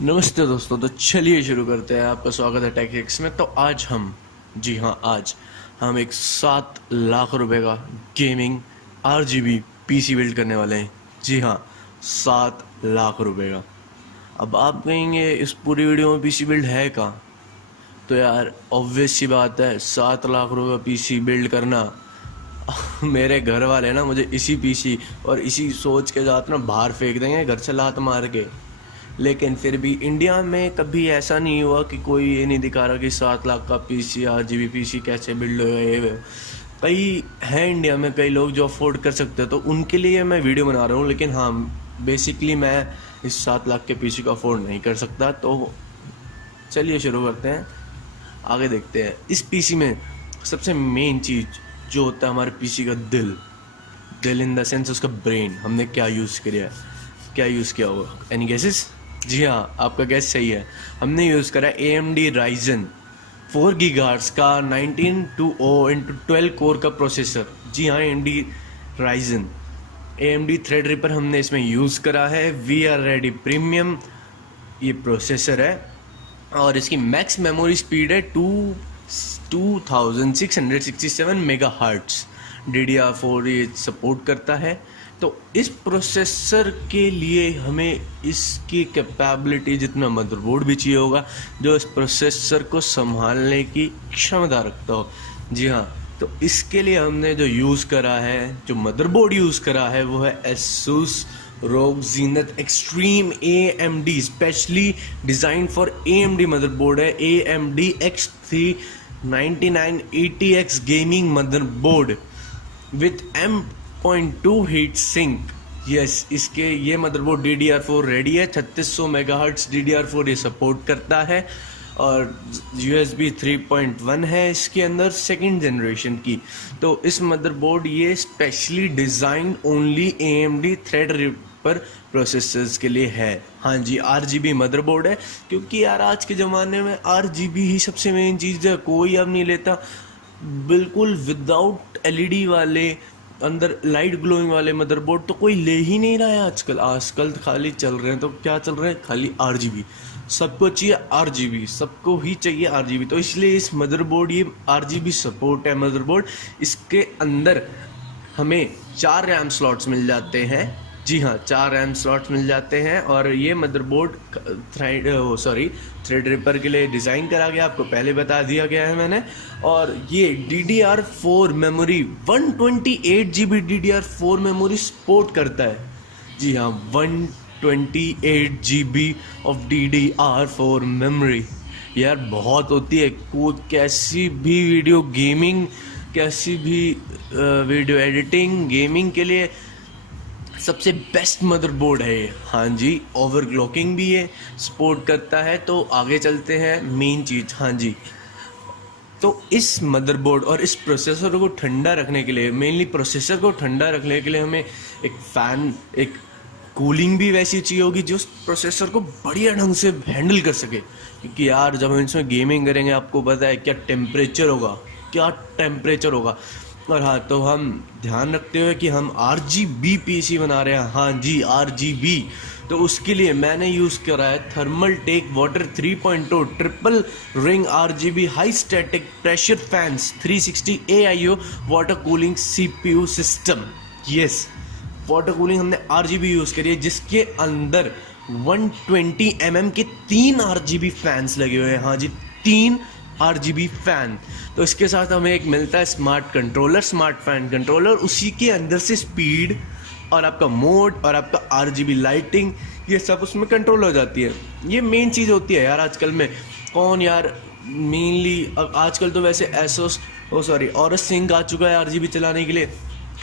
नमस्ते दोस्तों। तो चलिए शुरू करते हैं। आपका स्वागत है टेक्स में। तो आज हम, जी हाँ, आज हम एक 7 लाख रुपए का गेमिंग RGB पीसी बिल्ड करने वाले हैं। जी हाँ, 7 लाख रुपए का। अब आप कहेंगे इस पूरी वीडियो में पीसी बिल्ड है कहाँ? तो यार ऑब्वियस सी बात है, 7 लाख रुपए पीसी बिल्ड करना मेरे घर वाले ना मुझे इसी पीसी और इसी सोच के साथ ना बाहर फेंक देंगे घर से लात मार के। लेकिन फिर भी इंडिया में कभी ऐसा नहीं हुआ कि कोई ये नहीं दिखा रहा कि 7 लाख का पीसी RGB पीसी कैसे बिल्ड होगा ये वो। कई हैं इंडिया में, कई लोग जो अफोर्ड कर सकते हैं, तो उनके लिए मैं वीडियो बना रहा हूँ। लेकिन हाँ, बेसिकली मैं इस 7 लाख के पीसी को अफोर्ड नहीं कर सकता। तो चलिए शुरू करते हैं, आगे देखते हैं। इस पीसी में सबसे मेन चीज़ जो होता है हमारे पीसी का दिल, दिल इन द सेंस उसका ब्रेन, हमने क्या यूज़ किया, क्या यूज़ किया होगा। Any guesses? जी हाँ, आपका गैस सही है। हमने यूज़ करा AMD Ryzen 4 गीगाहर्ट्ज़ का 1920x12 कोर का प्रोसेसर। जी हाँ, AMD Threadripper हमने इसमें यूज़ करा है। VR Ready प्रीमियम ये प्रोसेसर है और इसकी मैक्स मेमोरी स्पीड है 2667 मेगा हर्ट्स। DDR4 ये सपोर्ट करता है। तो इस प्रोसेसर के लिए हमें इसकी कैपेबिलिटी जितना मदरबोर्ड भी चाहिए होगा जो इस प्रोसेसर को संभालने की क्षमता रखता हो। जी हाँ, तो इसके लिए हमने जो यूज़ करा है, जो मदरबोर्ड यूज़ करा है, वो है ASUS ROG Zenith Extreme AMD specially design for AMD motherboard है। AMD X39980X gaming motherboard with M.2 heat sink. Yes, इसके ये मदरबोर्ड DDR4 रेडी है। 3600 मेगाहर्ट्ज़ DDR4 ये सपोर्ट करता है और USB 3.1 है इसके अंदर, सेकंड जनरेशन की। तो इस मदरबोर्ड ये specially design only AMD Threadripper processors के लिए है। हाँ जी, RGB मदरबोर्ड है क्योंकि यार आज के ज़माने में RGB ही सबसे मेन चीज़ है। कोई अब नहीं लेता बिल्कुल विदाउट LED वाले, अंदर लाइट ग्लोइंग वाले मदरबोर्ड तो कोई ले ही नहीं रहा है आजकल। आजकल खाली चल रहे हैं, तो क्या चल रहे हैं, खाली RGB। सबको चाहिए RGB, सबको ही चाहिए RGB। तो इसलिए इस मदरबोर्ड, ये RGB सपोर्ट है मदरबोर्ड। इसके अंदर हमें 4 रैम स्लॉट्स मिल जाते हैं। जी हाँ, 4 रैम स्लॉट्स मिल जाते हैं और ये मदरबोर्ड थ्रेडरिपर के लिए डिज़ाइन करा गया, आपको पहले बता दिया गया है मैंने। और ये DDR4 memory 128 GB DDR4 memory support करता है। जी हाँ, 128 GB ऑफ DDR4 मेमोरी। यार बहुत होती है, कोई कैसी भी वीडियो गेमिंग, कैसी भी वीडियो एडिटिंग गेमिंग के लिए सबसे बेस्ट मदरबोर्ड है ये। हाँ जी, ओवरक्लॉकिंग भी ये सपोर्ट करता है। तो आगे चलते हैं, मेन चीज़। हाँ जी, तो इस मदरबोर्ड और इस प्रोसेसर को ठंडा रखने के लिए, मेनली प्रोसेसर को ठंडा रखने के लिए हमें एक फ़ैन, एक कूलिंग भी वैसी चाहिए होगी जो उस प्रोसेसर को बढ़िया ढंग से हैंडल कर सके। क्योंकि यार जब हम इसमें गेमिंग करेंगे, आपको पता है क्या टेम्परेचर होगा, क्या टेम्परेचर होगा। और हाँ, तो हम ध्यान रखते हुए कि हम RGB पीसी बना रहे हैं। हाँ जी, RGB। तो उसके लिए मैंने यूज़ करा है Thermaltake water 3.0 triple ring RGB high static pressure fans 360 AIO water cooling CPU system. Yes, water cooling हमने RGB यूज़ करी है, जिसके अंदर 120 mm के 3 RGB फैंस लगे हुए हैं। हाँ जी, 3 RGB फैन। तो इसके साथ हमें एक मिलता है smart controller, smart fan controller. उसी के अंदर से स्पीड और आपका मोड और आपका RGB लाइटिंग, ये सब उसमें कंट्रोल हो जाती है। ये मेन चीज़ होती है यार आजकल में। कौन यार मेनली, आजकल तो वैसे ASUS Aorus Sync आ चुका है RGB चलाने के लिए,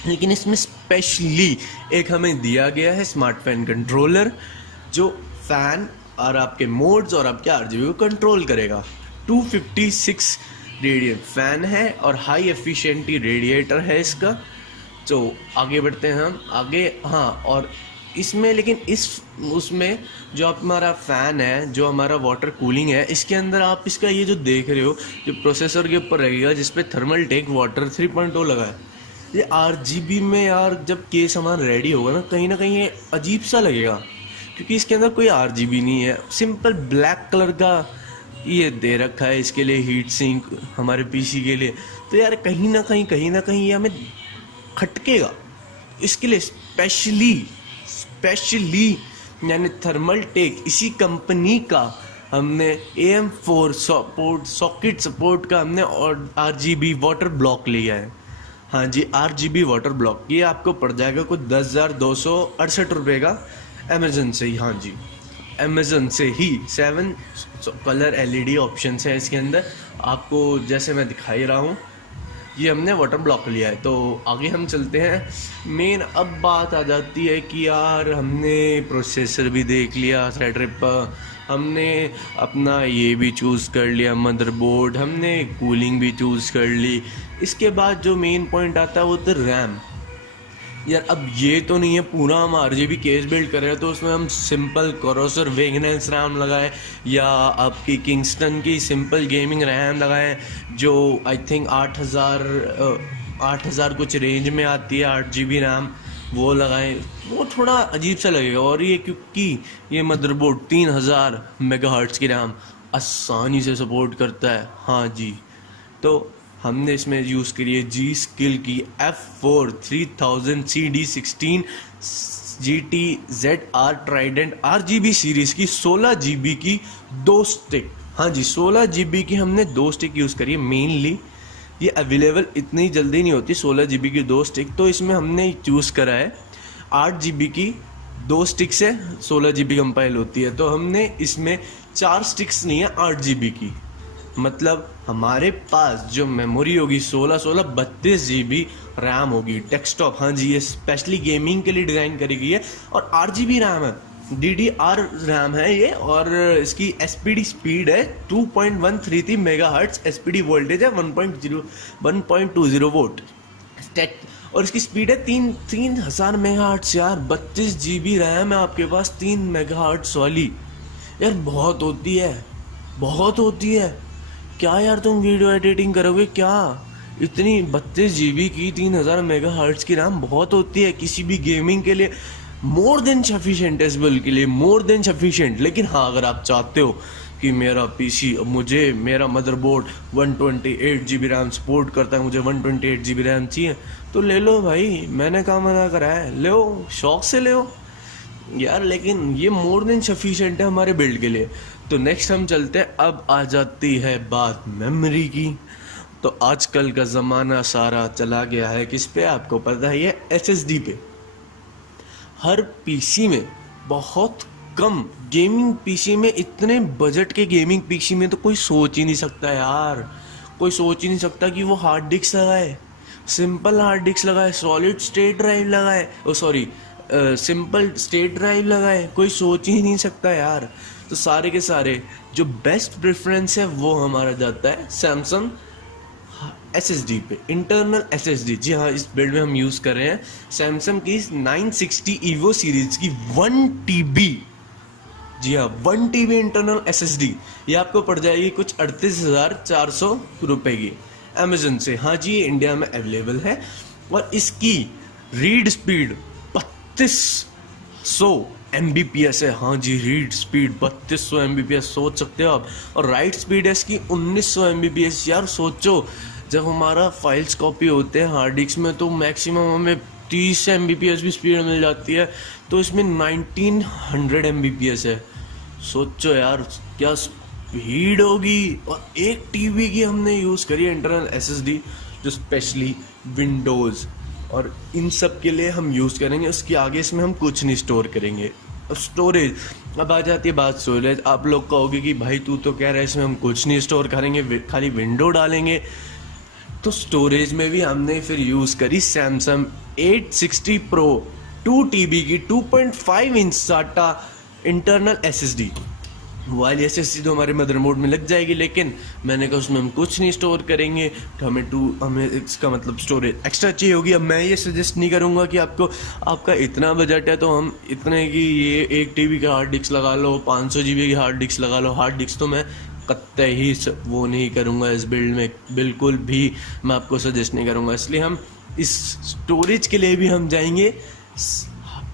लेकिन इसमें स्पेशली एक हमें दिया गया है स्मार्ट फैन कंट्रोलर, जो फैन और आपके मोड्स और आपके RGB को कंट्रोल करेगा। 256 रेडियन फैन है और हाई एफिशिएंटी रेडिएटर है इसका। तो आगे बढ़ते हैं हम आगे। हाँ, और इसमें लेकिन उसमें जो हमारा फ़ैन है, जो हमारा वाटर कूलिंग है, इसके अंदर आप इसका ये जो देख रहे हो, जो प्रोसेसर के ऊपर रहेगा जिस पे थर्मल टेक वाटर 3.0 लगा है, ये RGB में यार जब केस हमारा रेडी होगा ना कहीं ये अजीब सा लगेगा। क्योंकि इसके अंदर कोई RGB नहीं है, सिंपल ब्लैक कलर का ये दे रखा है इसके लिए हीट सिंक हमारे पीसी के लिए। तो यार कहीं ना कहीं ये हमें खटकेगा। इसके लिए स्पेशली यानी थर्मल टेक इसी कंपनी का हमने AM4 सॉकेट सपोर्ट का हमने और RGB वाटर ब्लॉक लिया है। हाँ जी, RGB वाटर ब्लॉक, ये आपको पड़ जाएगा कुछ 10,268 रुपये का अमेजन से ही। हाँ जी, अमेजन से ही 7 कलर LED ऑप्शन है इसके अंदर, आपको जैसे मैं दिखाई रहा हूँ। ये हमने वाटर ब्लॉक लिया है। तो आगे हम चलते हैं। मेन अब बात आ जाती है कि यार हमने प्रोसेसर भी देख लिया, थ्रेडरिपर, हमने अपना ये भी चूज़ कर लिया, मदरबोर्ड, हमने कूलिंग भी चूज़ कर ली। इसके बाद जो मेन पॉइंट आता है वो तो रैम। यार अब ये तो नहीं है पूरा हम RGB केस बिल्ड कर रहे हैं तो उसमें हम सिंपल कोरोसर वेगनेस रैम लगाए या आपकी किंगस्टन की सिंपल गेमिंग रैम लगाएं जो आई थिंक 8,000 कुछ रेंज में आती है 8GB रैम, वो लगाएं। वो थोड़ा अजीब सा लगेगा। और ये क्योंकि ये मदरबोर्ड 3000 मेगाहर्ट्ज़ की रैम आसानी से सपोर्ट करता है। हाँ जी, तो हमने इसमें यूज़ करी है G-Skill की F4 3000 CD16 GT ZR Trident RGB series की 16GB की 2 स्टिक। हाँ जी, 16GB की हमने 2 स्टिक यूज़ करी है। मेनली ये अवेलेबल इतनी जल्दी नहीं होती 16GB की 2 स्टिक, तो इसमें हमने चूज़ करा है 8GB की 2 स्टिक से 16GB कंपाइल होती है। तो हमने इसमें 4 स्टिक्स नहीं है 8GB की, मतलब हमारे पास जो मेमोरी होगी 16 32GB रैम होगी डेस्कटॉप। हाँ जी, ये स्पेशली गेमिंग के लिए डिज़ाइन करी गई है और 8GB रैम है, DDR रैम है ये। और इसकी SPD स्पीड है 2.133 मेगाहर्ट्ज़, SPD वोल्टेज है 1.20 वोल्ट और इसकी स्पीड है 3000 मेगाहर्ट्ज़। यार 32GB रैम है आपके पास 3 मेगाहर्ट्ज़ वाली, यार बहुत होती है। क्या यार तुम वीडियो एडिटिंग करोगे क्या? इतनी 32GB की 3000 मेगाहर्ट्ज़ की रैम बहुत होती है किसी भी गेमिंग के लिए, मोर देन सफिशिएंट है इस बिल्ड के लिए, मोर देन सफिशिएंट। लेकिन हाँ, अगर आप चाहते हो कि मेरा पीसी मेरा मदरबोर्ड 128GB रैम सपोर्ट करता है, मुझे 128GB रैम चाहिए, तो ले लो भाई, मैंने कहा मना करा है, ले लो, शौक से ले लो यार। लेकिन ये मोर देन सफिशिएंट है हमारे बिल्ड के लिए। तो नेक्स्ट हम चलते हैं, अब आ जाती है बात मेमोरी की। तो आजकल का ज़माना सारा चला गया है किस पे, आपको पता ही है, SSD पे। हर पीसी में बहुत कम गेमिंग पीसी में, इतने बजट के गेमिंग पीसी में तो कोई सोच ही नहीं सकता यार, कोई सोच ही नहीं सकता कि वो हार्ड डिस्क लगाए, सिंपल हार्ड डिस्क लगाए, सॉलिड स्टेट ड्राइव लगाए, सिंपल स्टेट ड्राइव लगाए, कोई सोच ही नहीं सकता यार। तो सारे के सारे जो बेस्ट प्रेफरेंस है वो हमारा जाता है सैमसंग SSD पे, इंटरनल SSD। जी हाँ, इस बिल्ड में हम यूज़ कर रहे हैं सैमसंग की 960 EVO सीरीज की 1TB। जी हाँ, 1TB इंटरनल SSD। ये आपको पड़ जाएगी कुछ 38,400 रुपये की अमेजन से। हाँ जी, ये इंडिया में अवेलेबल है और इसकी रीड स्पीड 3200 Mbps है। हाँ जी, रीड स्पीड 3200 Mbps, सोच सकते हो आप। और राइट स्पीड है इसकी 1900 Mbps। यार सोचो, जब हमारा फाइल्स कॉपी होते हैं हार्ड डिस्क में तो मैक्सिमम हमें 30 Mbps भी स्पीड मिल जाती है, तो इसमें 1900 Mbps है। सोचो यार क्या स्पीड होगी। और 1TB की हमने यूज़ करी है इंटरनल SSD, जो स्पेशली विंडोज़ और इन सब के लिए हम यूज़ करेंगे। उसके आगे इसमें हम कुछ नहीं स्टोर करेंगे। अब स्टोरेज, अब आ जाती है बात स्टोरेज। आप लोग कहोगे कि भाई तू तो कह रहा है इसमें हम कुछ नहीं स्टोर करेंगे, खाली विंडो डालेंगे। तो स्टोरेज में भी हमने फिर यूज़ करी सैमसंग 860 Pro 2TB की 2.5 इंच SATA इंटरनल SSD। वाली SSD तो हमारे मदरबोर्ड में लग जाएगी, लेकिन मैंने कहा उसमें हम कुछ नहीं स्टोर करेंगे, तो हमें इसका मतलब स्टोरेज एक्स्ट्रा चाहिए होगी। अब मैं ये सजेस्ट नहीं करूँगा कि आपका इतना बजट है तो हम इतने की ये 1TB का हार्ड डिस्क लगा लो, 500GB की हार्ड डिस्क लगा लो। हार्ड डिस्क तो मैं कतई ही वो नहीं करूँगा इस बिल्ड में, बिल्कुल भी मैं आपको सजेस्ट नहीं करूँगा। इसलिए हम इस स्टोरेज के लिए भी हम जाएंगे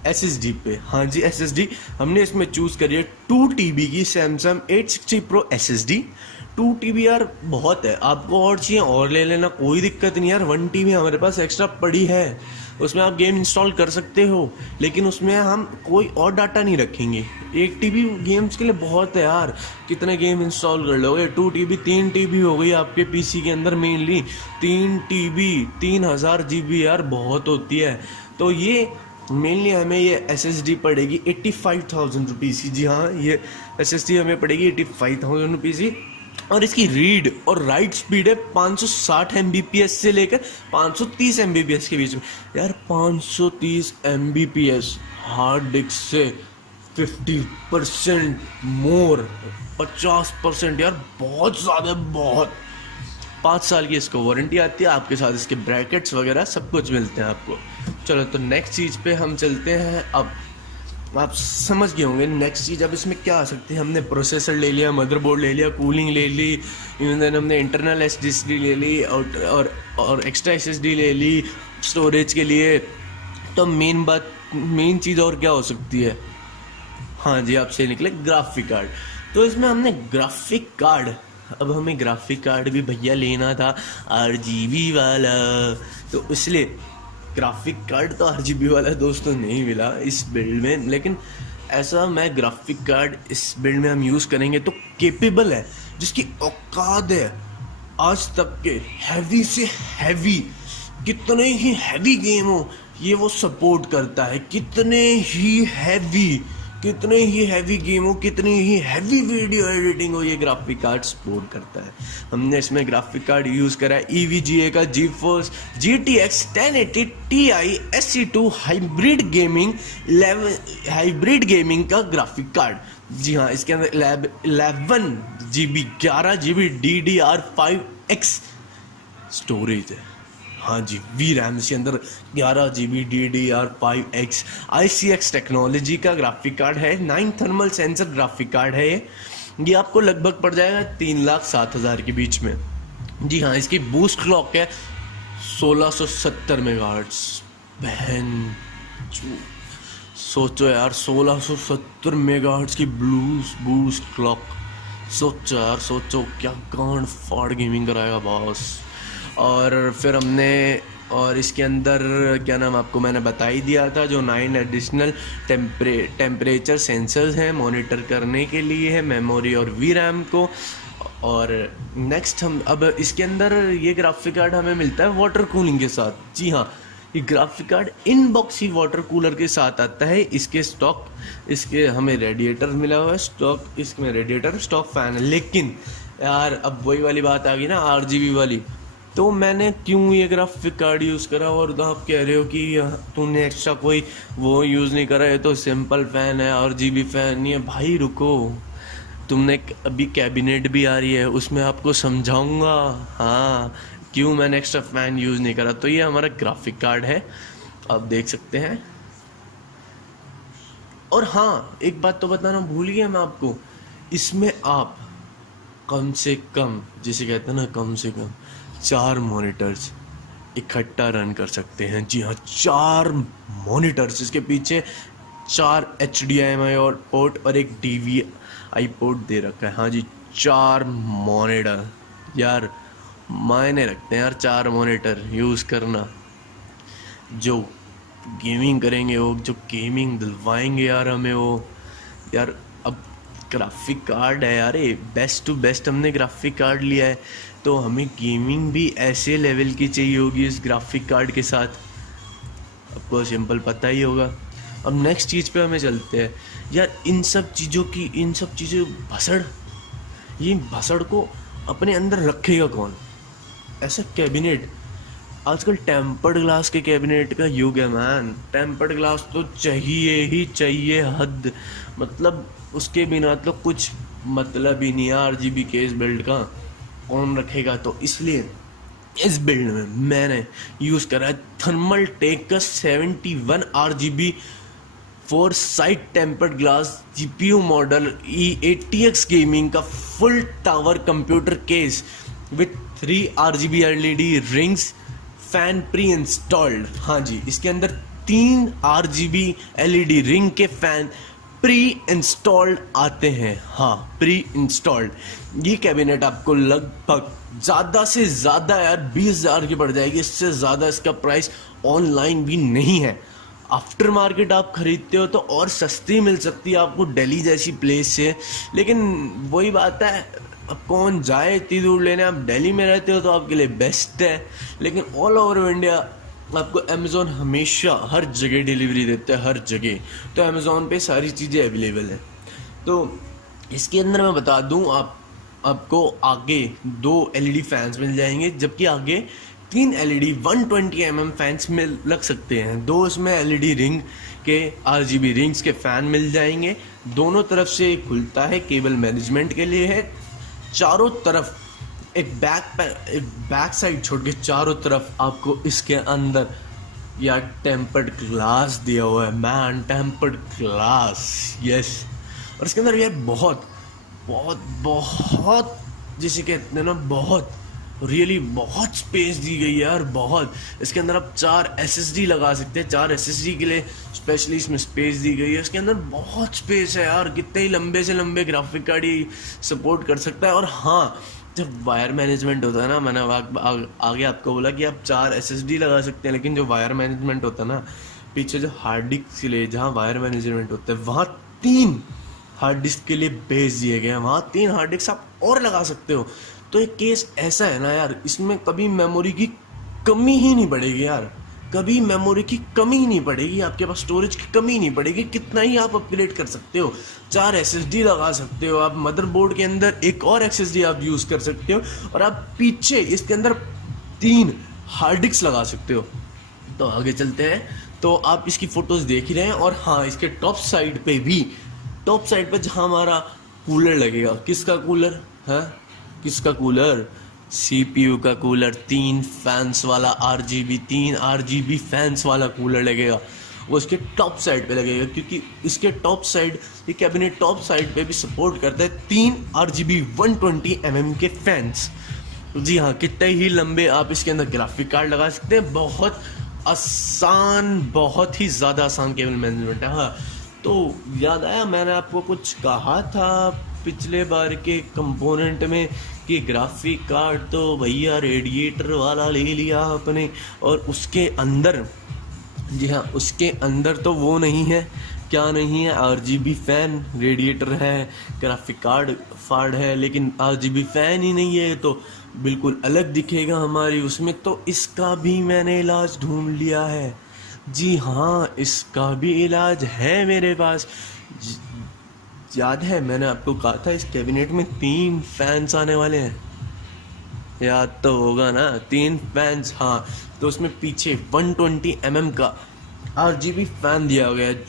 SSD पे, हाँ जी SSD हमने इसमें चूज़ करी है 2 TB की सैमसंग 860 Pro SSD। 2 TB यार बहुत है, आपको और चाहिए और ले लेना, कोई दिक्कत नहीं यार। 1 TB हमारे पास एक्स्ट्रा पड़ी है, उसमें आप गेम इंस्टॉल कर सकते हो, लेकिन उसमें हम कोई और डाटा नहीं रखेंगे। 1 TB गेम्स के लिए बहुत है यार, कितने गेम इंस्टॉल कर लोगे। 2 TB 3 TB हो गई आपके पीसी के अंदर मेनली। 3 TB 3000 GB यार बहुत होती है। तो ये मेनली हमें ये SSD पड़ेगी 85,000 रुपीज़ की। जी हाँ, ये SSD हमें पड़ेगी 85,000 रुपीज़ की। और इसकी रीड और राइट स्पीड है 560 Mbps से लेकर 530 Mbps के बीच में। यार 530 Mbps हार्ड डिस्क से 50% मोर, 50% यार बहुत ज़्यादा, बहुत। 5 साल की इसको वारंटी आती है, आपके साथ इसके ब्रैकेट्स वगैरह सब कुछ मिलते हैं आपको। चलो तो नेक्स्ट चीज़ पे हम चलते हैं। अब आप समझ गए होंगे नेक्स्ट चीज़ अब इसमें क्या आ सकती है। हमने प्रोसेसर ले लिया, मदरबोर्ड ले लिया, कूलिंग ले ली, इवन देन हमने इंटरनल SSD ले ली और एक्स्ट्रा SSD ले ली स्टोरेज के लिए। तो मेन चीज़ और क्या हो सकती है, हाँ जी आपसे निकले ग्राफिक कार्ड। तो इसमें हमने ग्राफिक कार्ड, अब हमें ग्राफिक कार्ड भी भैया लेना था RGB वाला, तो इसलिए ग्राफिक कार्ड तो RGB वाला दोस्तों नहीं मिला इस बिल्ड में। लेकिन ऐसा मैं ग्राफिक कार्ड इस बिल्ड में हम यूज़ करेंगे तो केपेबल है, जिसकी औकात है आज तक के हैवी से हैवी, कितने ही हैवी गेम हो ये वो सपोर्ट करता है। कितने ही हैवी गेम हो, कितनी ही हैवी वीडियो एडिटिंग हो, ये ग्राफिक कार्ड सपोर्ट करता है। हमने इसमें ग्राफिक कार्ड यूज़ करा है EVGA का GeForce GTX 1080 Ti SC2 hybrid gaming का ग्राफिक कार्ड। जी हाँ, इसके अंदर 11GB DDR5X स्टोरेज है। हाँ जी, VRAM इसके अंदर 11GB DDR5X ICX टेक्नोलॉजी का ग्राफिक कार्ड है। 9 थर्मल सेंसर ग्राफिक कार्ड है ये आपको लगभग पड़ जाएगा 3,07,000 के बीच में। जी हाँ, इसकी बूस्ट क्लॉक है 1670 मेगाहर्ट्ज। बहन सोचो यार, 1670 मेगाहर्ट्ज की बूस्ट क्लॉक, सोचो क्या गांड फाड़ गेमिंग कराएगा बॉस। और फिर हमने और इसके अंदर क्या नाम आपको मैंने बता ही दिया था, जो 9 एडिशनल टेम्परेचर सेंसर्स हैं मॉनिटर करने के लिए है मेमोरी और VRAM को। और नेक्स्ट हम अब इसके अंदर ये ग्राफिक कार्ड हमें मिलता है वाटर कूलिंग के साथ। जी हाँ, ये ग्राफिक कार्ड इनबॉक्स ही वाटर कूलर के साथ आता है। इसके हमें रेडिएटर मिला हुआ है स्टॉक, इसमें रेडिएटर स्टॉक फैन है। लेकिन यार अब वही वाली बात आ गई ना RGB वाली, तो मैंने क्यों ये ग्राफिक कार्ड यूज़ करा। और आप कह रहे हो कि तूने एक्स्ट्रा कोई वो यूज़ नहीं करा, ये तो सिंपल फ़ैन है, RGB फ़ैन नहीं है। भाई रुको, तुमने अभी कैबिनेट भी आ रही है, उसमें आपको समझाऊंगा हाँ क्यों मैंने एक्स्ट्रा फ़ैन यूज़ नहीं करा। तो ये हमारा ग्राफिक कार्ड है, आप देख सकते हैं। और हाँ, एक बात तो बताना भूल गया मैं आपको, इसमें आप कम से कम, जिसे कहते हैं ना कम से कम 4 मॉनिटर्स इकट्ठा रन कर सकते हैं। जी हाँ, 4 मॉनिटर्स, इसके पीछे 4 HDMI और पोर्ट और एक DVI पोर्ट दे रखा है। हाँ जी, 4 मॉनिटर यार मायने रखते हैं यार। 4 मॉनिटर यूज़ करना, जो गेमिंग करेंगे वो, जो गेमिंग दिलवाएंगे यार हमें वो। यार अब ग्राफिक कार्ड है यार, बेस्ट टू बेस्ट हमने ग्राफिक कार्ड लिया है, तो हमें गेमिंग भी ऐसे लेवल की चाहिए होगी इस ग्राफिक कार्ड के साथ, आपको सिंपल पता ही होगा। अब नेक्स्ट चीज़ पे हमें चलते हैं यार। इन सब चीज़ों ये भसड़ को अपने अंदर रखेगा कौन। ऐसा कैबिनेट, आजकल टेम्पर्ड ग्लास के कैबिनेट का युग है मैन। टेम्पर्ड ग्लास तो चाहिए ही चाहिए हद, मतलब उसके बिना तो कुछ मतलब ही नहीं है RGB के इस बिल्ड का, कौन रखेगा। तो इसलिए इस बिल्ड में मैंने यूज़ करा है थर्मल टेक का 71 RGB 4 side tempered glass GPU model E80X gaming का full tower computer case with 3 RGB LED rings, fan pre installed. हाँ जी, इसके अंदर 3 RGB LED रिंग के फैन प्री इंस्टॉल्ड आते हैं। हाँ, प्री इंस्टॉल्ड। ये कैबिनेट आपको लगभग ज़्यादा से ज़्यादा यार 20,000 की पड़ जाएगी। इससे ज़्यादा इसका प्राइस ऑनलाइन भी नहीं है। आफ्टर मार्केट आप खरीदते हो तो और सस्ती मिल सकती है आपको दिल्ली जैसी प्लेस से, लेकिन वही बात है, अब कौन जाए इतनी दूर लेने। आप दिल्ली में रहते हो तो आपके लिए बेस्ट है, लेकिन ऑल ओवर इंडिया आपको अमेज़ॉन हमेशा हर जगह डिलीवरी देता है, हर जगह। तो अमेज़ॉन पे सारी चीज़ें अवेलेबल हैं। तो इसके अंदर मैं बता दूं, आपको आगे 2 LED फैंस मिल जाएंगे, जबकि आगे 3 LED 120 mm फैंस में लग सकते हैं। 2 इसमें LED रिंग के RGB रिंग्स के फ़ैन मिल जाएंगे। दोनों तरफ से खुलता है, केबल मैनेजमेंट के लिए है। चारों तरफ एक बैक साइड छोड़ के चारों तरफ आपको इसके अंदर यार टेम्पर्ड ग्लास दिया हुआ है, मैन, टेम्पर्ड ग्लास, यस। और इसके अंदर यार बहुत बहुत बहुत जिसे कहते हैं ना, बहुत रियली बहुत स्पेस दी गई है यार, बहुत। इसके अंदर आप 4 SSD लगा सकते हैं। 4 SSD के लिए स्पेशली इसमें स्पेस दी गई है। इसके अंदर बहुत स्पेस है यार, कितने ही लंबे से लंबे ग्राफिक कार्ड ही सपोर्ट कर सकता है। और हाँ, जब वायर मैनेजमेंट होता है ना, मैंने आगे आपको बोला कि आप 4 SSD लगा सकते हैं, लेकिन जो वायर मैनेजमेंट होता है ना, पीछे जो हार्ड डिस्क के लिए जहाँ वायर मैनेजमेंट होता है, वहाँ 3 हार्ड डिस्क के लिए बेस दिए गए हैं। वहाँ 3 हार्ड डिस्क आप और लगा सकते हो। तो एक केस ऐसा है ना यार, इसमें कभी मेमोरी की कमी ही नहीं पड़ेगी यार, कभी मेमोरी की कमी ही नहीं पड़ेगी, आपके पास स्टोरेज की कमी नहीं पड़ेगी। कितना ही आप अपग्रेड कर सकते हो, 4 SSD लगा सकते हो आप, मदरबोर्ड के अंदर एक और SSD आप यूज़ कर सकते हो, और आप पीछे इसके अंदर 3 हार्ड डिस्क लगा सकते हो। तो आगे चलते हैं। तो आप इसकी फ़ोटोज़ देख ही रहे हैं। और हाँ, इसके टॉप साइड पे जहाँ हमारा कूलर लगेगा, किसका कूलर है, किसका कूलर, CPU का कूलर, 3 फैंस वाला तीन RGB फैंस वाला कूलर लगेगा। वो इसके टॉप साइड पे लगेगा, क्योंकि इसके टॉप साइड, ये कैबिनेट टॉप साइड पे भी सपोर्ट करता है 3 RGB 120 mm के फैंस। जी हाँ, कितने ही लंबे आप इसके अंदर ग्राफिक कार्ड लगा सकते हैं। बहुत आसान, बहुत ही ज़्यादा आसान केबल मैनेजमेंट है। हाँ, तो याद आया, मैंने आपको कुछ कहा था पिछले बार के कंपोनेंट में कि ग्राफिक कार्ड तो भैया रेडिएटर वाला ले लिया आपने, और उसके अंदर, जी हाँ, उसके अंदर तो वो नहीं है, क्या नहीं है, RGB फैन, रेडिएटर है, ग्राफिक कार्ड है, लेकिन RGB फैन ही नहीं है, तो बिल्कुल अलग दिखेगा हमारी उसमें। तो इसका भी मैंने इलाज ढूंढ लिया है। जी हाँ, इसका भी इलाज है मेरे पास। याद है मैंने आपको कहा था इस कैबिनेट में 3 फैंस आने वाले हैं, याद तो होगा ना, 3 फैंस। हाँ, तो उसमें पीछे 120 mm का RGB फैन दिया गया है,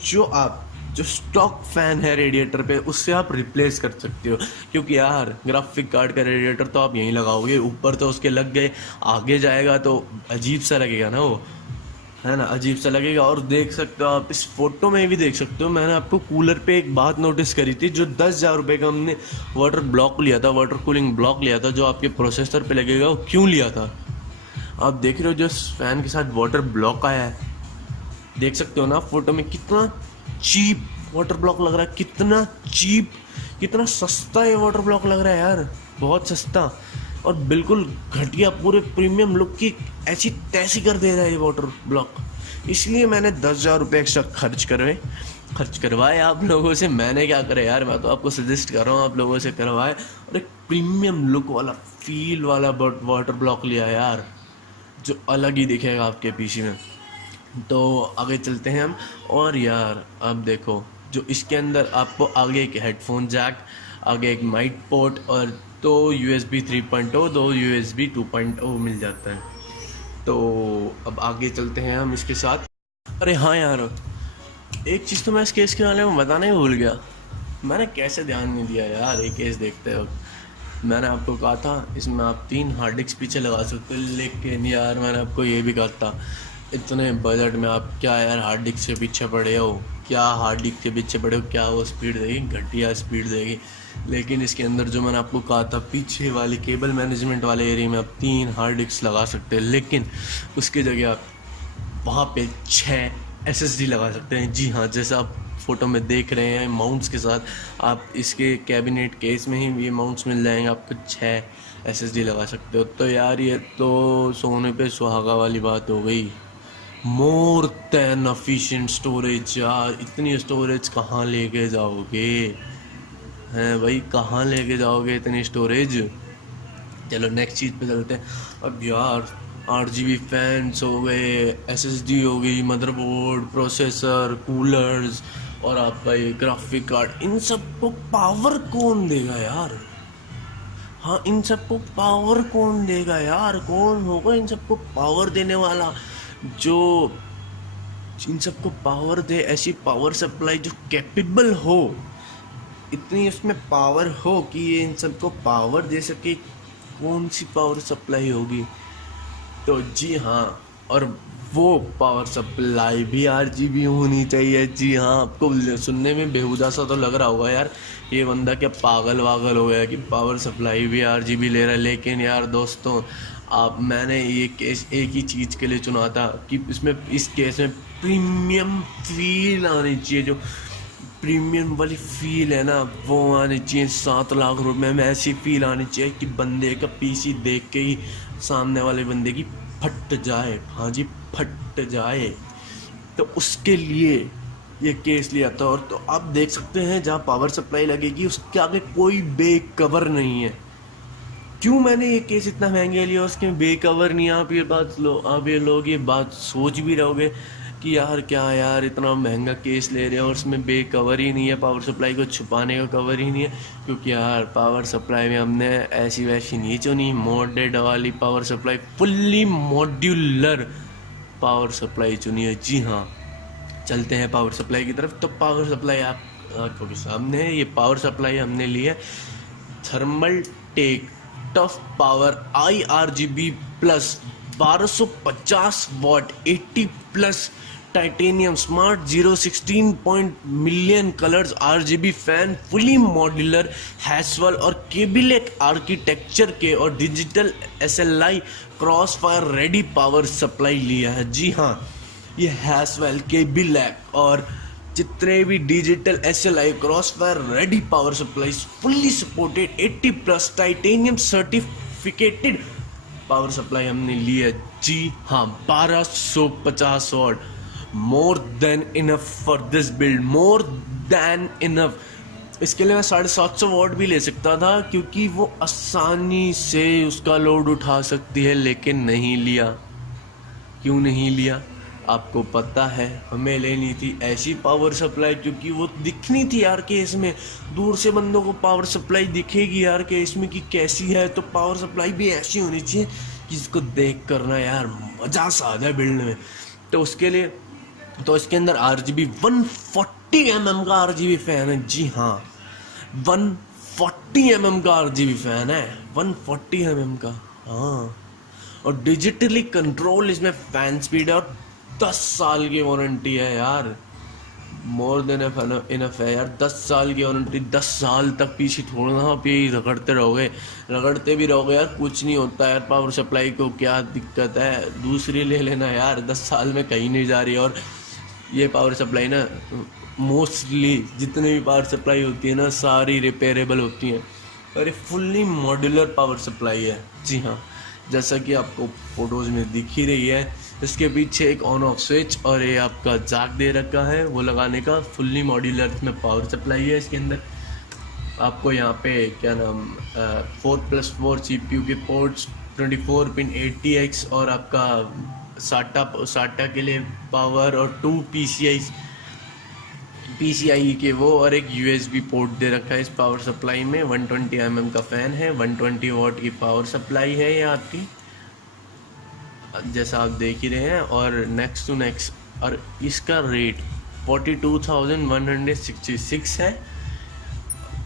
जो स्टॉक फैन है रेडिएटर पे, उससे आप रिप्लेस कर सकते हो। क्योंकि यार ग्राफिक कार्ड का रेडिएटर तो आप यहीं लगाओगे, ऊपर तो उसके लग गए, आगे जाएगा तो अजीब सा लगेगा ना, वो है ना, अजीब सा लगेगा। और देख सकते हो आप, इस फोटो में भी देख सकते हो, मैंने आपको कूलर पे एक बात नोटिस करी थी, जो 10,000 रुपये का हमने वाटर ब्लॉक लिया था, वाटर कूलिंग ब्लॉक लिया था, जो आपके प्रोसेसर पे लगेगा, वो क्यों लिया था आप देख रहे हो। जो फैन के साथ वाटर ब्लॉक आया है, देख सकते हो ना फोटो में, कितना चीप वाटर ब्लॉक लग रहा है, कितना चीप, कितना सस्ता ये वाटर ब्लॉक लग रहा है यार, बहुत सस्ता, और बिल्कुल घटिया, पूरे प्रीमियम लुक की ऐसी तैसी कर दे रहा है ये वाटर ब्लॉक। इसलिए मैंने 10,000 रुपये एक्स्ट्रा खर्च करवाए आप लोगों से। मैंने क्या करे यार, मैं तो आपको सजेस्ट कर रहा हूँ, आप लोगों से करवाए, और एक प्रीमियम लुक वाला, फील वाला वाटर ब्लॉक लिया यार, जो अलग ही दिखेगा आपके पीसी में। तो आगे चलते हैं हम। और यार अब देखो, जो इसके अंदर आपको आगे एक हेडफोन जैक, आगे एक माइक पोर्ट, और 2 USB 3.0, 2 USB 2.0 मिल जाता है। तो अब आगे चलते हैं हम इसके साथ। अरे हाँ यार, एक चीज़ तो मैं इस केस के बारे में बताना ही भूल गया, मैंने कैसे ध्यान नहीं दिया यार। ये केस देखते वक्त मैंने आपको कहा था इसमें आप 3 हार्ड डिस्क पीछे लगा सकते हो, लेकिन यार मैंने आपको ये भी कहा था, इतने बजट में आप क्या यार हार्ड डिस्क से पीछे पड़े हो, क्या हार्ड डिस्क के पीछे पड़े हो, क्या वो स्पीड देगी, घटिया स्पीड देगी। लेकिन इसके अंदर जो मैंने आपको कहा था, पीछे वाली केबल मैनेजमेंट वाले एरिया में आप 3 हार्ड डिस्क लगा सकते हैं, लेकिन उसकी जगह आप वहाँ पे 6 SSD लगा सकते हैं। जी हाँ, जैसा आप फोटो में देख रहे हैं माउंट्स के साथ, आप इसके कैबिनेट केस में ही ये माउंट्स मिल जाएंगे आपको। 6 SSD लगा सकते हो। तो यार ये तो सोने पे सुहागा वाली बात हो गई। मोर देन एफिशिएंट स्टोरेज यार, इतनी स्टोरेज कहाँ लेके जाओगे हैं भाई, कहाँ लेके जाओगे इतनी स्टोरेज। चलो नेक्स्ट चीज़ पे चलते हैं। अब यार RGB फैंस हो गए, SSD हो गई, मदरबोर्ड, प्रोसेसर, कूलर्स और आपका ये ग्राफिक कार्ड, इन सबको पावर कौन देगा यार। हाँ, इन सबको पावर कौन देगा यार, कौन होगा इन सबको पावर देने वाला, जो इन सबको पावर दे, ऐसी पावर सप्लाई जो कैपेबल हो, इतनी उसमें पावर हो कि ये इन सबको पावर दे सके। कौन सी पावर सप्लाई होगी। तो जी हाँ, और वो पावर सप्लाई भी RGB होनी चाहिए। जी हाँ, आपको सुनने में बेहुदा सा तो लग रहा होगा यार, ये बंदा क्या पागल वागल हो गया कि पावर सप्लाई भी RGB ले रहा है। लेकिन यार दोस्तों, मैंने ये केस एक ही चीज़ के लिए चुना था कि इस केस में प्रीमियम फील आनी चाहिए। जो प्रीमियम वाली फील है ना, वो आनी चाहिए। 7 लाख रुपए में ऐसी फील आनी चाहिए कि बंदे का PC देख के ही सामने वाले बंदे की फट जाए। हाँ जी, फट जाए। तो उसके लिए ये केस लिया था। और तो आप देख सकते हैं जहाँ पावर सप्लाई लगेगी उसके आगे कोई बैक कवर नहीं है। क्यों मैंने ये केस इतना महंगे लिया, उसके बैक कवर नहीं है। आप ये लोग ये बात सोच भी रहोगे कि यार क्या यार इतना महंगा केस ले रहे हैं और उसमें बैक कवर ही नहीं है, पावर सप्लाई को छुपाने का कवर ही नहीं है। क्योंकि यार पावर सप्लाई में हमने ऐसी वैसी नहीं चुनी, मॉडेड वाली power supply, fully modular power supply चुनी है। जी हाँ, चलते हैं पावर सप्लाई की तरफ। तो पावर सप्लाई आप आंखों के सामने है। ये पावर सप्लाई हमने ली है Thermaltake tough power IRGB plus 1250 watt 80 plus titanium smart 016 million colours RGB fan, fully modular Haswell और केबिलेक आर्किटेक्चर के और digital SLI cross fire ready power supply लिया है। जी हाँ, ये हैसवेल, केबिलेक और जितने भी digital SLI cross fire ready power supply fully supported 80 plus titanium certificated power supply हमने ली है। जी हाँ, 1250 watt, more than enough for this build, more than enough. इसके लिए मैं 750 वॉट भी ले सकता था क्योंकि वो आसानी से उसका लोड उठा सकती है, लेकिन नहीं लिया। क्यों नहीं लिया आपको पता है, हमें लेनी थी ऐसी पावर सप्लाई क्योंकि वो दिखनी थी यार केस में। दूर से बंदों को पावर सप्लाई दिखेगी यार केस में कि कैसी है, तो पावर सप्लाई भी ऐसी होनी चाहिए कि इसको देख करना यार मजा सा आ जाए बिल्ड में। तो उसके लिए तो इसके अंदर RGB 140 mm का RGB फैन है। जी हाँ, 140 mm का RGB फैन है, 140 mm का। हाँ, और डिजिटली कंट्रोल इसमें फैन स्पीड है और 10 साल की वारंटी है यार। मोर देन इनफ है यार, 10 साल की वारंटी। 10 साल तक पीछे थोड़ा आप यही रगड़ते भी रहोगे यार, कुछ नहीं होता यार। पावर सप्लाई को क्या दिक्कत है, दूसरी ले लेना यार, 10 साल में कहीं नहीं जा रही। और ये पावर सप्लाई ना मोस्टली जितने भी पावर सप्लाई होती है ना, सारी रिपेयरेबल होती हैं और ये फुल्ली मॉड्यूलर पावर सप्लाई है। जी हाँ, जैसा कि आपको फोटोज़ में दिख ही रही है, इसके पीछे एक ऑन ऑफ स्विच और ये आपका जैक दे रखा है वो लगाने का। फुल्ली मॉड्यूलर में पावर सप्लाई है। इसके अंदर आपको यहाँ पे क्या नाम 4+4 CPU के पोर्ट्स, 24 पिन ATX और आपका SATA के लिए पावर और 2 PCIe के वो और एक USB पोर्ट दे रखा है इस पावर सप्लाई में। 120 mm का फ़ैन है, 120 वॉट की पावर सप्लाई है ये आपकी, जैसा आप देख ही रहे हैं। और नेक्स्ट टू नेक्स्ट, और इसका रेट 42,166 है।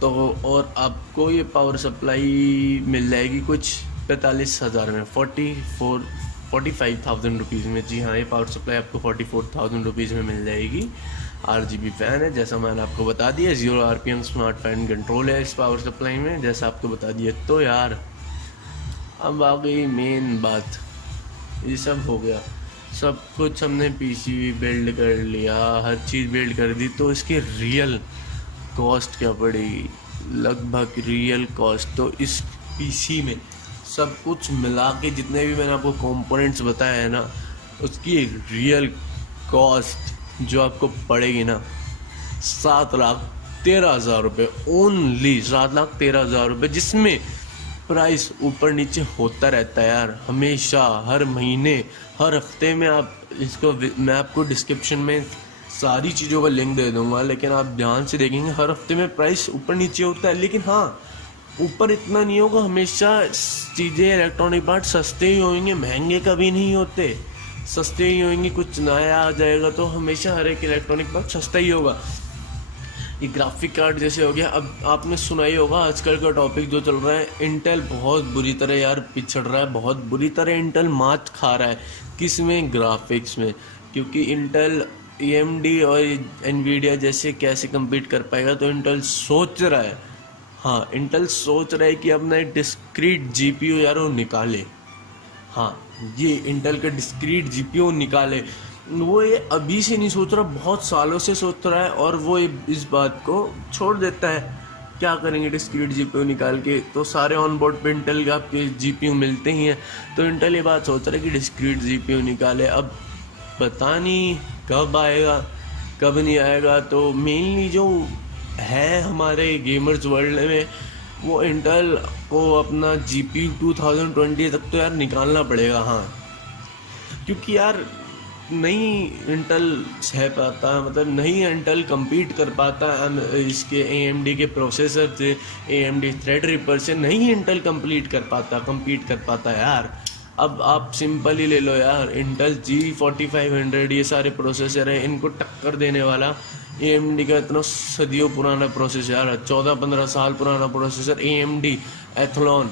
तो और आपको ये पावर सप्लाई मिल जाएगी कुछ 45,000 में, 45,000 रुपीज़ में। जी हाँ, ये पावर सप्लाई आपको 44,000 रुपीज़ में मिल जाएगी। RGB फ़ैन है, जैसा मैंने आपको बता दिया। 0 RPM स्मार्ट फैन कंट्रोल है इस पावर सप्लाई में, जैसा आपको बता दिया। तो यार अब आ गई मेन बात, ये सब हो गया, सब कुछ हमने पीसी भी बिल्ड कर लिया, हर चीज़ बिल्ड कर दी, तो इसकी रियल कॉस्ट क्या पड़ेगी, लगभग रियल कॉस्ट तो इस पीसी में सब कुछ मिला के जितने भी मैंने आपको कंपोनेंट्स बताए हैं ना, उसकी रियल कॉस्ट जो आपको पड़ेगी ना 7,13,000 रुपये, ओनली 7,13,000 रुपये, जिसमें प्राइस ऊपर नीचे होता रहता है यार हमेशा, हर महीने, हर हफ्ते में। आप इसको मैं आपको डिस्क्रिप्शन में सारी चीज़ों का लिंक दे दूंगा, लेकिन आप ध्यान से देखेंगे हर हफ्ते में प्राइस ऊपर नीचे होता है, लेकिन हाँ ऊपर इतना नहीं होगा, हमेशा चीज़ें इलेक्ट्रॉनिक पार्ट सस्ते ही होंगे, महंगे कभी नहीं होते, सस्ते ही होंगे। कुछ नया आ जाएगा तो हमेशा हर एक इलेक्ट्रॉनिक पार्ट सस्ता ही होगा। ये ग्राफिक कार्ड जैसे हो गया, अब आपने सुना ही होगा आजकल का टॉपिक जो चल रहा है, इंटेल बहुत बुरी तरह यार पिछड़ रहा है, बहुत बुरी तरह इंटेल मात खा रहा है। किस में? ग्राफिक्स में, क्योंकि इंटेल AMD और एनवीडिया जैसे कैसे compete कर पाएगा, तो इंटेल सोच रहा है, हाँ इंटेल सोच रहा है कि अपना एक डिस्क्रीट GPU यार वो निकाले। हाँ ये इंटेल का डिस्क्रीट GPU निकाले, वो ये अभी से नहीं सोच रहा, बहुत सालों से सोच रहा है, और वो इस बात को छोड़ देता है। क्या करेंगे डिस्क्रीट GPU निकाल के, तो सारे ऑन बोर्ड पे इंटेल के आपके GPU मिलते ही हैं, तो इंटेल ये बात सोच रहा है कि डिस्क्रीट GPU निकाले। अब पता नहीं कब आएगा कब नहीं आएगा। तो मेनली जो है हमारे गेमर्स वर्ल्ड में, वो इंटेल को अपना GPU 2020 तक तो यार निकालना पड़ेगा। हाँ क्योंकि यार नहीं इंटेल सह पाता, मतलब नहीं इंटेल compete कर पाता इसके AMD के प्रोसेसर से, AMD थ्रेडरिपर से नहीं इंटेल compete कर पाता यार। अब आप सिंपल ही ले लो यार, इंटेल G4500 ये सारे प्रोसेसर हैं, इनको टक्कर देने वाला AMD का इतना सदियों पुराना प्रोसेसर यार, 14-15 साल पुराना प्रोसेसर AMD एथलॉन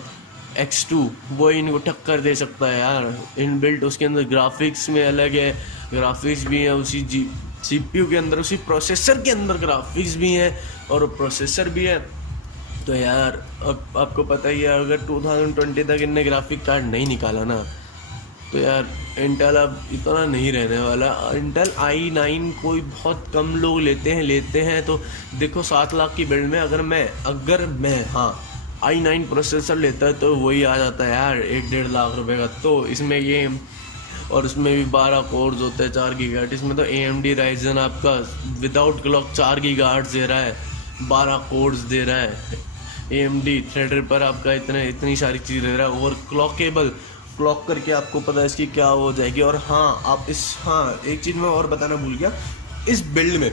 X2, वो इनको टक्कर दे सकता है यार। इनबिल्ट उसके अंदर ग्राफिक्स में अलग है, ग्राफिक्स भी है उसी CPU के अंदर, उसी प्रोसेसर के अंदर ग्राफिक्स भी है और प्रोसेसर भी है। तो यार अब आपको पता ही है, अगर 2020 तक इनने ग्राफिक कार्ड नहीं निकाला ना, तो यार इंटेल अब इतना नहीं रहने वाला। इंटेल i9 कोई बहुत कम लोग लेते हैं तो देखो 7 लाख की बिल्ड में अगर मैं हाँ i9 प्रोसेसर लेता है तो वही आ जाता है यार 1-1.5 लाख रुपए का। तो इसमें ये, और इसमें भी 12 कोर्स होते हैं, 4 गीगाहर्ट्ज़। इसमें तो AMD Ryzen आपका विदाउट क्लॉक 4 गीगाहर्ट्ज़ दे रहा है, 12 कोर्स दे रहा है। AMD थ्रेडरिपर आपका इतनी सारी चीज़ दे रहा है, और क्लॉक करके आपको पता है इसकी क्या हो जाएगी। और हाँ एक चीज़ मैं और बताना भूल गया, इस बिल्ड में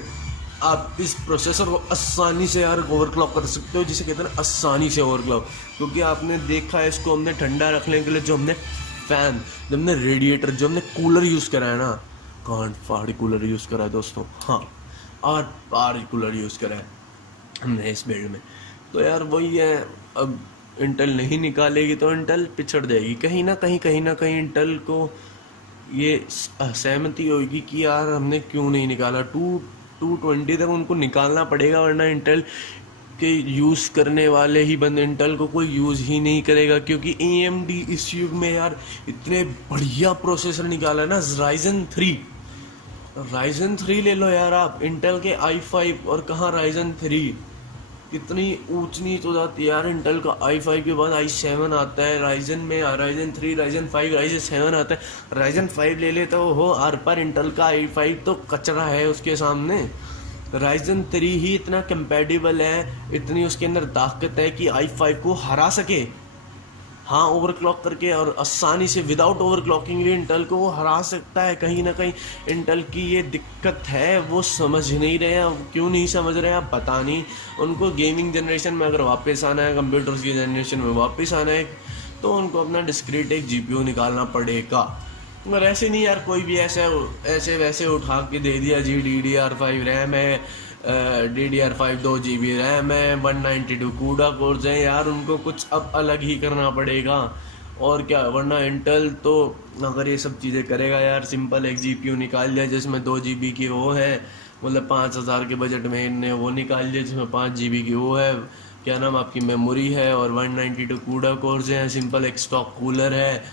आप इस प्रोसेसर को आसानी से यार ओवरक्लॉक कर सकते हो, जिसे कहते हैं आसानी से ओवरक्लॉक। क्योंकि आपने देखा है, इसको हमने ठंडा रखने के लिए जो हमने फैन, जो हमने रेडिएटर, जो हमने कूलर यूज़ करा है ना, कांड फाड़ी कूलर यूज़ करा है दोस्तों, हाँ और पार कूलर यूज़ करा है हमने इस बिल्ड में। तो यार वही है, अब इंटेल नहीं निकालेगी तो इंटेल पिछड़ जाएगी कहीं ना कहीं इंटेल को ये सहमति होगी कि यार हमने क्यों नहीं निकाला। 220 तक उनको निकालना पड़ेगा, वरना इंटेल के यूज़ करने वाले ही बंदे इंटेल को कोई यूज़ ही नहीं करेगा। क्योंकि AMD इस युग में यार इतने बढ़िया प्रोसेसर निकाला है ना, Ryzen 3 ले लो यार आप, इंटेल के i5 और कहाँ Ryzen 3, कितनी ऊंच नीच हो जाती है यार। इंटेल का i5 के बाद i7 आता है, Ryzen में Ryzen 3, Ryzen 5, Ryzen 7 आता है। Ryzen 5 ले ले तो हो आर पर, इंटेल का i5 तो कचरा है उसके सामने। Ryzen 3 ही इतना कंपैटिबल है, इतनी उसके अंदर ताकत है कि i5 को हरा सके, हाँ ओवरक्लॉक करके, और आसानी से विदाउट ओवरक्लॉकिंग भी इंटेल को वो हरा सकता है। कहीं ना कहीं इंटेल की ये दिक्कत है, वो समझ नहीं रहे हैं। क्यों नहीं समझ रहे हैं पता नहीं। उनको गेमिंग जनरेशन में अगर वापस आना है, कंप्यूटर्स की जनरेशन में वापस आना है, तो उनको अपना डिस्क्रीट एक GPU निकालना पड़ेगा। मगर ऐसे नहीं यार, कोई भी ऐसे वैसे उठा के दे दिया जी DDR5 रैम है, DDR5 2 GB रैम है, 192 कूडा कोर्स हैं यार, उनको कुछ अब अलग ही करना पड़ेगा और क्या। वरना इंटेल तो अगर ये सब चीज़ें करेगा यार, सिंपल एक GPU निकाल दिया जिसमें 2 GB की वो है, मतलब 5,000 के बजट में इनने वो निकाल दिया जिसमें 5 GB की वो है, क्या नाम आपकी मेमोरी है, और 192 कूडा कोर्स हैं, सिंपल एक स्टॉक कूलर है,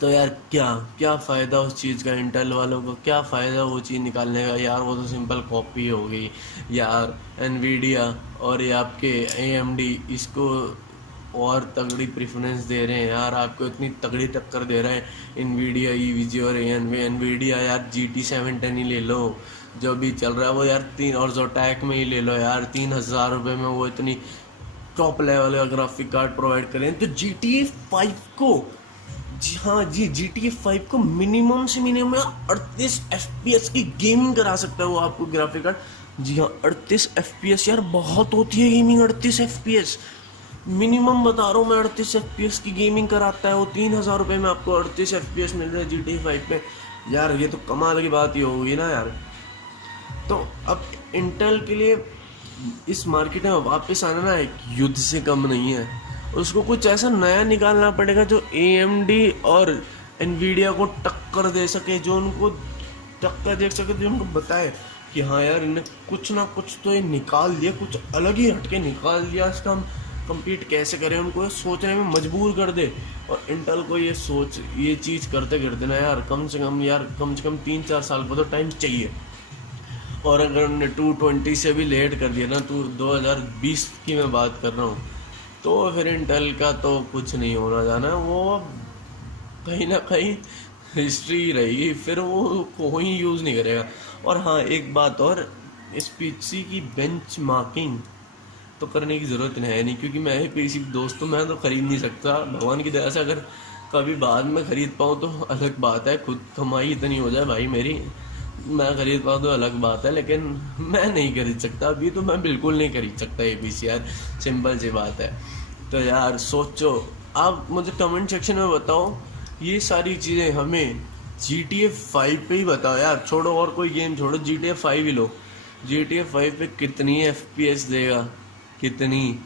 तो यार क्या क्या फ़ायदा उस चीज़ का, इंटेल वालों को क्या फ़ायदा वो चीज़ निकालने का यार, वो तो सिंपल कॉपी हो गई यार। एनवीडिया और ये आपके AMD इसको और तगड़ी प्रेफरेंस दे रहे हैं यार, आपको इतनी तगड़ी टक्कर दे रहे हैं एनवीडिया, ईवीजी और एनवीडिया यार। GT 710 ही ले लो जो भी चल रहा है वो यार, तीन और जोटैक में ही ले लो यार, 3,000 रुपये में वो इतनी टॉप लेवल का ग्राफिक कार्ड प्रोवाइड करें। तो GTA 5 को, जी हाँ जी, GTA 5 को मिनिमम से मिनिमम 38 FPS की गेमिंग करा सकता है वो आपको ग्राफिक कार्ड। जी हाँ, 38 FPS यार बहुत होती है गेमिंग, 38 FPS मिनिमम बता रहा हूँ मैं। 38 FPS की गेमिंग कराता है वो, 3,000 रुपये में आपको 38 FPS मिल रहा है GTA 5 में यार, ये तो कमाल की बात ही होगी ना यार। तो अब इंटेल के लिए इस मार्केट में वापस आना ना एक युद्ध से कम नहीं है, उसको कुछ ऐसा नया निकालना पड़ेगा जो AMD और एनवीडिया को टक्कर दे सके, जो उनको टक्कर दे सके, जो उनको बताए कि हाँ यार इन्हें कुछ ना कुछ तो ये निकाल दिया, कुछ अलग ही हटके निकाल दिया, इसका हम कम्पीट कैसे करें, उनको सोचने में मजबूर कर दे। और इंटेल को ये चीज़ करते करते ना यार कम से कम 3-4 साल का तो टाइम चाहिए। और अगर उन्होंने 220 से भी लेट कर दिया ना, तो 2020 की मैं बात कर रहा हूँ, तो फिर इंटेल का तो कुछ नहीं होना जाना, वो कहीं ना कहीं हिस्ट्री रहेगी, फिर वो कोई यूज़ नहीं करेगा। और हाँ एक बात और, इस PC की बेंच मार्किंग तो करने की ज़रूरत है नहीं, क्योंकि मैं ही PC दोस्त हूँ, मैं तो ख़रीद नहीं सकता। भगवान की दया से अगर कभी बाद में ख़रीद पाऊँ तो अलग बात है, खुद कमाई इतनी हो जाए भाई मेरी, मैं खरीद पाऊँ तो अलग बात है, लेकिन मैं नहीं खरीद सकता अभी, तो मैं बिल्कुल नहीं खरीद सकता ये PC यार, सिंपल सी बात है। तो यार सोचो, आप मुझे कमेंट सेक्शन में बताओ ये सारी चीज़ें हमें GTA 5 पे ही बताओ यार, छोड़ो और कोई गेम छोड़ो, GTA 5 ही लो। GTA 5 पे कितनी FPS देगा, कितनी,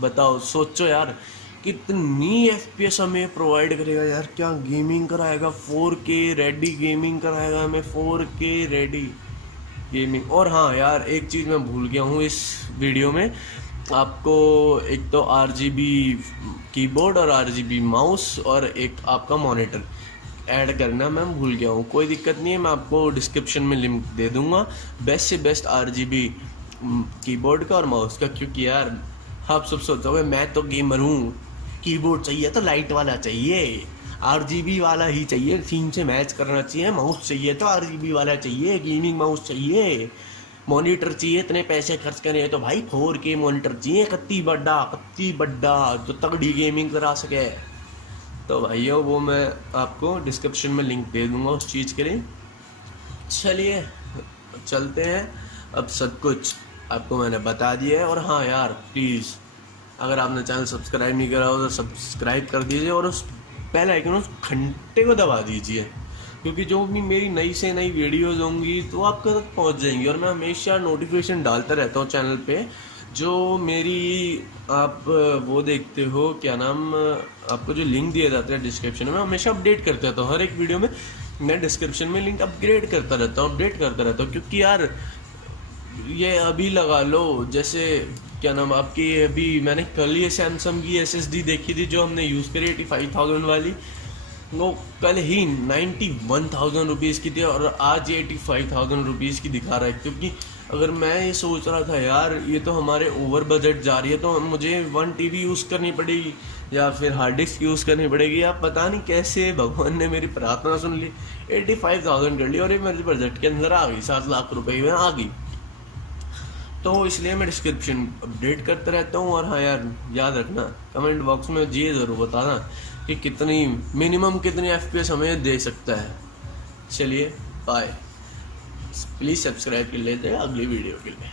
बताओ सोचो यार, कितनी FPS हमें प्रोवाइड करेगा यार, क्या गेमिंग कराएगा, 4K रेडी गेमिंग कराएगा हमें, 4K रेडी गेमिंग। और हाँ यार एक चीज़ मैं भूल गया हूँ इस वीडियो में, आपको एक तो RGB कीबोर्ड और RGB माउस और एक आपका मॉनिटर ऐड करना मैं भूल गया हूँ। कोई दिक्कत नहीं है, मैं आपको डिस्क्रिप्शन में लिंक दे दूँगा बेस्ट से बेस्ट RGB कीबोर्ड का और माउस का, क्योंकि यार आप सब सोचोगे मैं तो गेमर हूँ, कीबोर्ड चाहिए तो लाइट वाला चाहिए, RGB वाला ही चाहिए, थीम से मैच करना चाहिए, माउस चाहिए तो RGB वाला चाहिए, गेमिंग माउस चाहिए, मॉनिटर चाहिए, इतने पैसे खर्च करे तो भाई 4K मॉनिटर चाहिए, कत्ती बड्डा जो तगड़ी गेमिंग करा सके। तो भाइयों वो मैं आपको डिस्क्रिप्शन में लिंक दे दूंगा उस चीज़ के लिए। चलिए चलते हैं, अब सब कुछ आपको मैंने बता दिया है। और हाँ यार प्लीज़, अगर आपने चैनल सब्सक्राइब नहीं करा हो तो सब्सक्राइब कर दीजिए और उस बेल आइकन, उस घंटे को दबा दीजिए, क्योंकि जो भी मेरी नई से नई वीडियोज़ होंगी तो आपके तक पहुंच जाएंगी। और मैं हमेशा नोटिफिकेशन डालता रहता हूँ चैनल पे, जो मेरी आप वो देखते हो क्या नाम, आपको जो लिंक दिए जाते हैं डिस्क्रिप्शन में, हमेशा अपडेट करते रहता हूँ, हर एक वीडियो में मैं डिस्क्रिप्शन में लिंक अपडेट करता रहता हूँ, क्योंकि यार ये अभी लगा लो, जैसे क्या नाम आपकी, अभी मैंने कल ये सैमसंग की SSD देखी थी जो हमने यूज़ करी 85,000 वाली, वो कल ही 91,000 रुपीज़ की थी और आज 85,000 रुपीज़ की दिखा रहा है। क्योंकि अगर मैं ये सोच रहा था यार ये तो हमारे ओवर बजट जा रही है, तो मुझे 1 TB यूज़ करनी पड़ेगी या फिर हार्ड डिस्क यूज़ करनी पड़ेगी, या पता नहीं कैसे भगवान ने मेरी प्रार्थना सुन ली, 85,000 कर ली और ये मेरे बजट के अंदर आ गई, 7 लाख रुपए में आ गई। तो इसलिए मैं डिस्क्रिप्शन अपडेट करता रहता हूँ। और हाँ यार याद रखना, कमेंट बॉक्स में ये ज़रूर बताना कि कितनी मिनिमम कितनी FPS हमें दे सकता है। चलिए बाय, प्लीज़ सब्सक्राइब कर लेते हैं अगली वीडियो के लिए।